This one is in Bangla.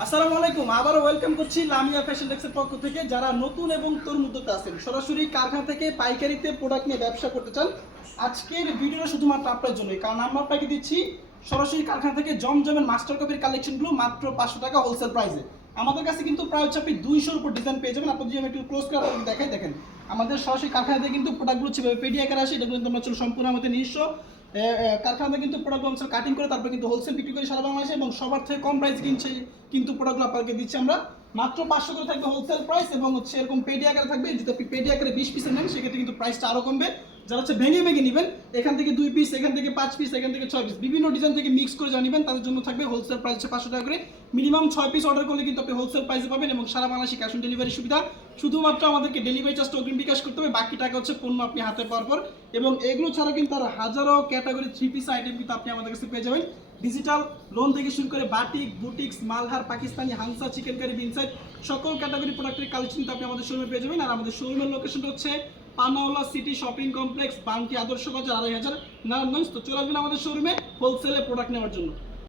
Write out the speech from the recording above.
আসসালামু আলাইকুম, আবারও ওয়েলকাম করছি লামিয়া ফ্যাশন ডেস্কের পক্ষ থেকে। যারা নতুন এবং তরুণ উদ্যোক্তা আছেন, সরাসরি কারখানা থেকে পাইকারিতে প্রোডাক্ট নিয়ে ব্যবসা করতে চান, আজকের ভিডিওটা শুধুমাত্র আপনার জন্যই। কারণ আমরা আপনাকে দিচ্ছি সরাসরি কারখানা থেকে জমজমের মাস্টার কপির কালেকশনগুলো মাত্র 500 টাকা হোলসেল প্রাইসে। আমাদের কাছে কিন্তু প্রায় হচ্ছে আপনি 200-র উপর ডিজাইন পেয়ে যাবেন। আপনি যদি আমি একটু ক্লোজ করে আপনাকে দেখাই, দেখেন আমাদের সরাসরি কারখানা থেকে কিন্তু প্রোডাক্টগুলো যেভাবে পেডি আকারে আসে, এটা কিন্তু আমরা সম্পূর্ণ আমাদের নিজস্ব কারখানাতে কিন্তু প্রোডাক্টগুলো কাটিং করে তারপর কিন্তু হোলসেল বিক্রি করে সারা বাংলাদেশে, এবং সবার থেকে কম প্রাইস কিনছে কিন্তু প্রোডাক্টগুলো আপনাকে দিচ্ছি আমরা মাত্র 500 করে থাকবে হোলসেল প্রাইস। এবং হচ্ছে এরকম পেডি আকারে থাকবে, যদি আপনি পেডি আকারে 20 পিসের নেন সেক্ষেত্রে কিন্তু প্রাইসটা আরও কমবে। যারা হচ্ছে ভেঙে ভেঙে নেবেন, এখান থেকে 2 পিস, এখান থেকে 5 পিস, এখান থেকে 6 পিস, বিভিন্ন ডিজাইন থেকে মিক্স করে যা নেবেন তাদের জন্য থাকবে হোলসেল প্রাইস হচ্ছে 500 টাকা করে। মিনিমাম 6 পিস অর্ডার করলে কিন্তু আপনি হোলসেল প্রাইসে পাবেন, এবং সারা বাংলাদেশে ক্যাশ অন ডেলিভারি সুবিধা। শুধুমাত্র আমাদেরকে ডেলিভারি চার্জটা অগ্রিম বিকাশ করতে হবে, বাকি টাকা হচ্ছে পণ্য আপনি হাতে পাওয়ার পর। এবং এগুলো ছাড়া কিন্তু আর হাজারো ক্যাটাগরি 3 পিস আইটেম কিন্তু আপনি আমাদের কাছে পেয়ে যাবেন। ডিজিটাল লোন থেকে শুরু করে বাটিক, বুটিক্স, মালহার, পাকিস্তানি, হাংসা, চিকেন কারি, বিনসাইড সকল ক্যাটাগরি প্রোডাক্টের কালেকশন কিন্তু আপনি আমাদের শোরুমে পেয়ে যাবেন। আর আমাদের শোরুমের লোকেশনটা হচ্ছে পানাওলা সিটি শপিং কমপ্লেক্স, বান্টি আদর্শ বাজার, 2500 নারায়ণগঞ্জ। তো চলে আসবেন আমাদের শোরুমে হোলসেলে প্রোডাক্ট নেওয়ার জন্য।